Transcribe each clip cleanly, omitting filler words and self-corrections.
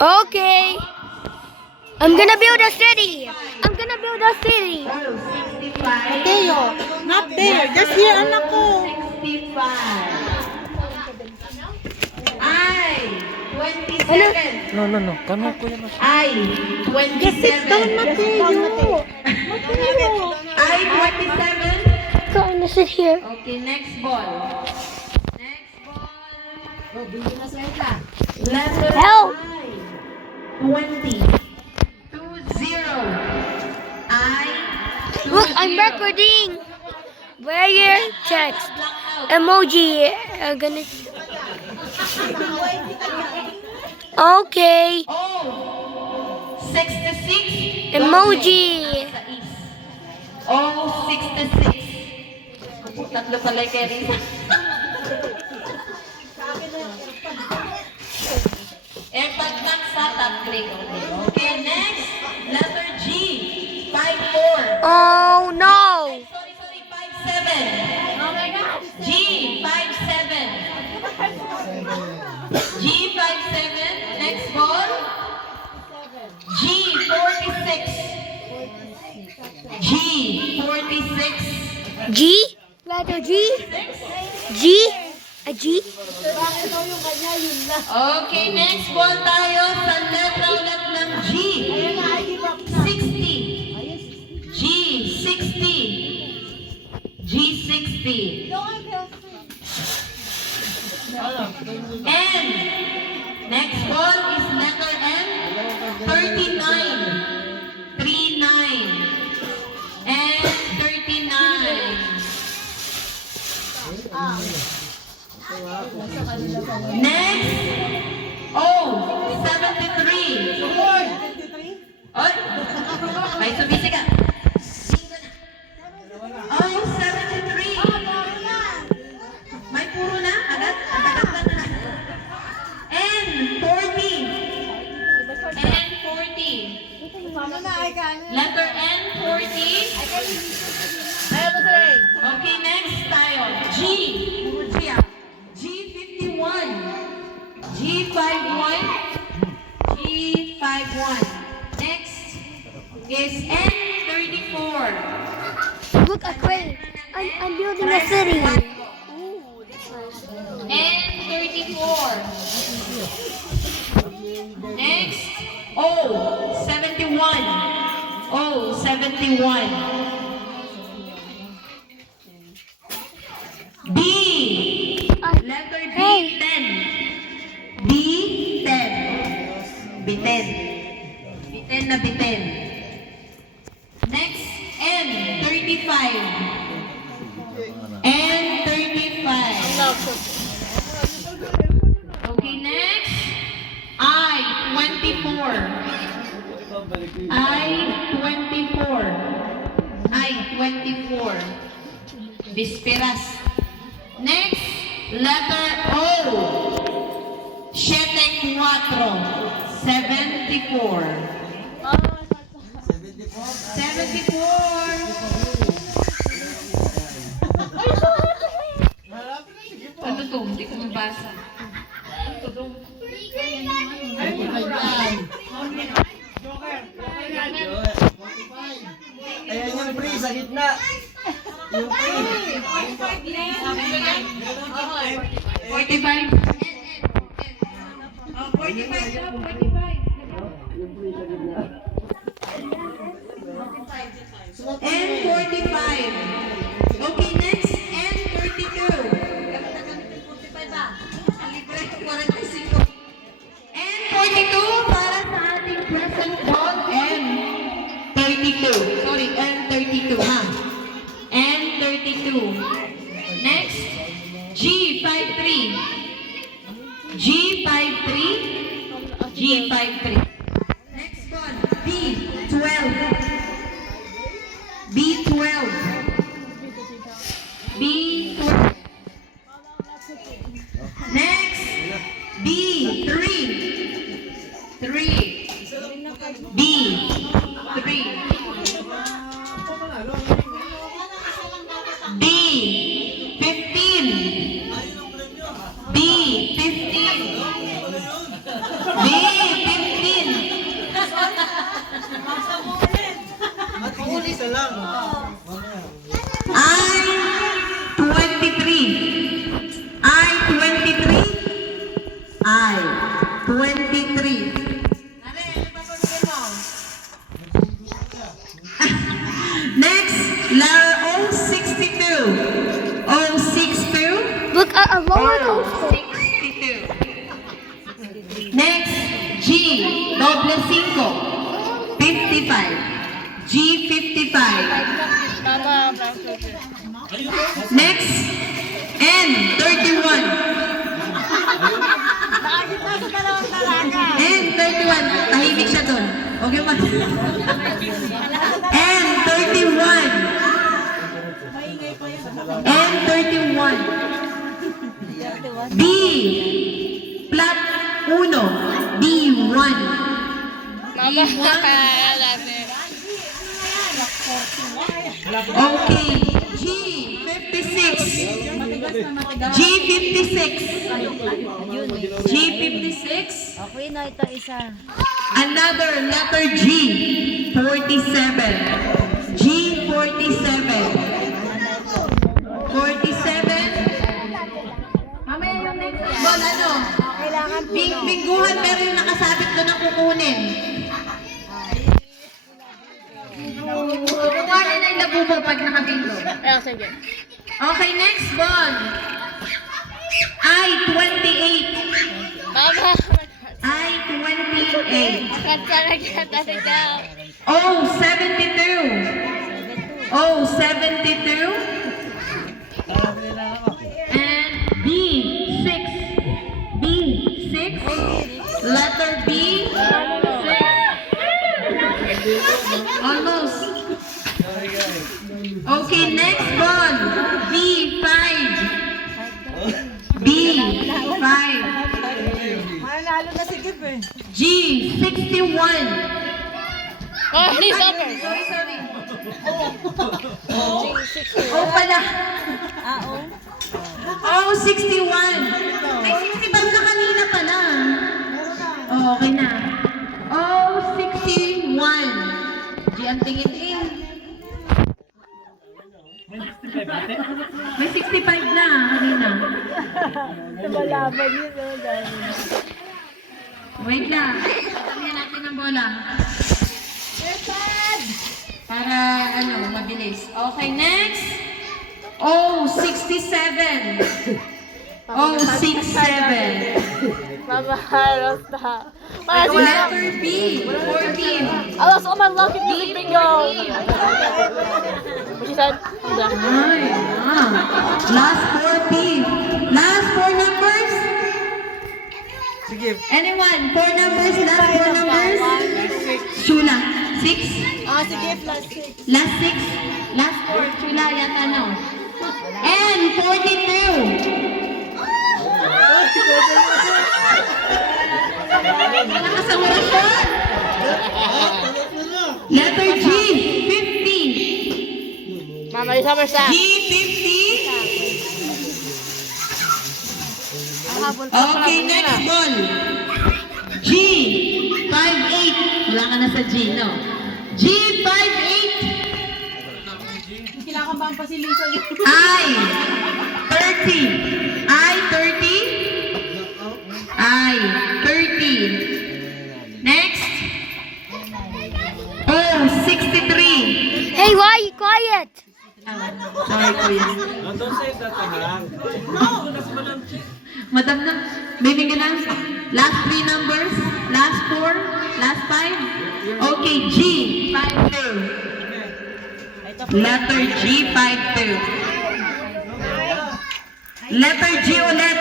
Okay. I'm gonna build a city. I'm gonna build a city. Mateo, not there. Just here, anak ko. 65. I 27. No. Kano ko yan? I Just sit down, 27. Mateo. I 27. So I'm gonna sit here. Okay, next ball. Letter Help. I 20. 20. I Look, I'm recording. Player text. Emoji. Gonna. Okay. Oh 66. Emoji. Oh 66. Tatlo pala kay Risa. Pag lang sa top grade. Okay, next. Letter G. 54. Oh no. Sorry, 57. Oh my God. G. 57. G. 57. Next ball. G. 46. G. 46. G? Letter G? G? A G? Okay, next ball tayo sa letra ulit ng G. 60. G. 60. G. 60. N. Next ball is letter N. 39. 39. And 39. Next. O. 73. Oy. May subisi ka. O. 73. May puro na. Agad. Agad na. N. 40. N. 40. Letter N. 40. Okay, next tayo. G. G. 51. G. 51. G. 51. Next is N. 34. Look, a crane. I'm building a city. N. 34. Next, O. 71. O. 71. B. Letter B. Hey. 10. B. 10. B10. B10 na B10. Next, N. 35. N. 35. Okay, next. I. 24. I. 24. I. 24. Bisperas. Next, letter O. 74. 74. 74. Ano to? Hindi ko mabasa. Ano to? Ayan yung free sa gitna. Yung free. 45. Oh, 45 na, 45. N45. Okay, next, N32. Libre ko 45. N42 para sa ating present ball. N32. Sorry, N32 ha. N32. Next, G53. G53. G53. Next one, B12. B12. B12. Next, B3. 3. B3. B15. B15. B15. Mama, Next, N31. N31. Tahimik siya doon. Huwag yung N31. N31. B. Plat 1. B1. Mama, Okay. G56. G56. G56. Okay na ito isa. Another letter G. 47. G47. 47. Mamaya yung next. Bon, ano? Kailangan Bingguhan pero yung nakasabit doon ang kukunin. Kukuhanin na yung labubo pag nakabinggo. sige. Okay, next, Bon. I-28. Mama, I-28. down. O-72. O-72. And B6. B6. Letter B. 6. Almost. Okay, next one. B5. B5. Manalo na si Gip eh. G61. Oh, he's over. Sorry. Oh pala. Oh, 61. May 65 na kanina pala. Oh, okay na. Oh, 61. G ang tingin eh. May 65 na kanina. Lumalaban yun. Wait lang. Tatabihan natin ang bola. Para mabilis. Okay, next. Oh, 67. Oh, 67. Mama, I lost that. Letter B. 14. I lost all my lucky music bingo. What she said? I'm done. Ay, Last 14. Last 4 numbers? Sige. Anyone? 4 numbers? Last 4 numbers? Shula. 6? Ah, si Gip last 6. Last 6? Last 4. Shula, yata no. And 42. Malakas ang orasyon. Letter G. 50. Mama, you summer staff. G50. Okay, next ball. G58. Wala ka na sa G, no? G58. Kailangan ba ang pasilisa yun? I30. I30. I30. Next. Oh, 63. Hey, why are you quiet? Sorry, Kuya. No, don't say that to her. Madam na, baby ka na. Last 3 numbers. Last 4. Last 5. Okay, G52. Letter G52. Letter G ulit.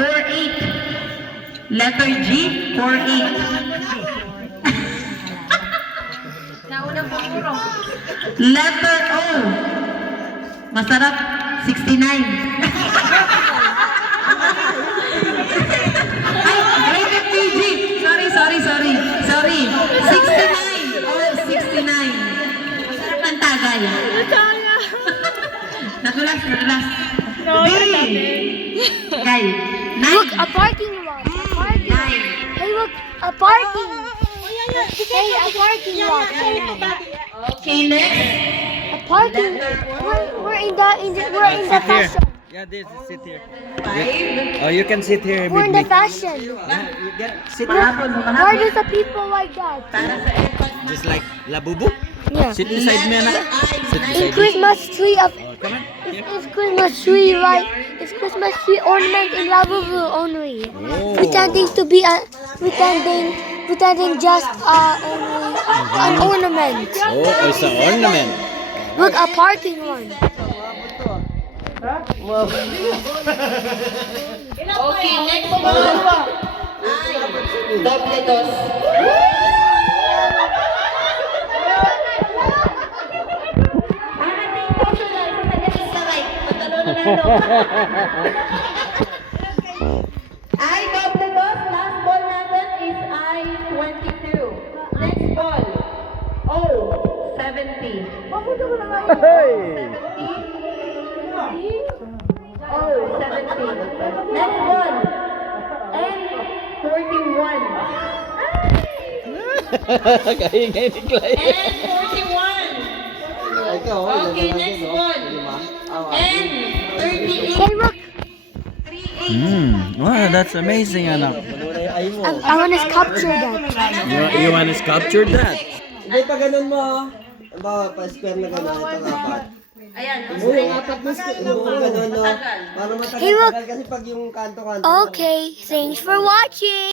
48. Letter G, 48. Nauna po puro. Letter O. Masarap, 69. Ay, rated PG. Sorry. 69. Oh, 69. Masarap ang tagay. Nadulas. B. Kay. Look, 9. a parking lot. A parking. 9. Hey, look, a parking. Hey, a parking lot. Okay, next. A parking. We're in the fashion. Yeah, this sit here. 5. Oh, you can sit here We're with in me. the fashion. Yeah, you get sit Why do the people like that? Para sa aircon. just like Labubu. Yeah. Sit beside me, anak. Sit In beside me. Christmas tree of Come on. it's Christmas tree right? It's Christmas tree ornament in Labubu only. Oh. Pretending to be pretending just only an ornament. Oh, it's an ornament. Look, a parking one. Wow. Okay, next one. Ay, doble dos. Ay, doble dos. Last ball natin is I-22. Next ball. Oh, 70. Hey! 70. Oh, 70. Next one. N41. Kaingay ni Clay. N41. Ikaw, Okay, next one. N38. Hey, look. Wow, that's amazing, anak. Ay mo. I want to capture that. You want to capture that? Hindi pa ganun mo. Ba, pa-square na ganun. Ito nga pa. Ayan, Oo, apat na square. Oo, ganun, no? Para Hey, look. matagal-tagal kasi pag yung kanto-kanto. Okay, thanks for watching.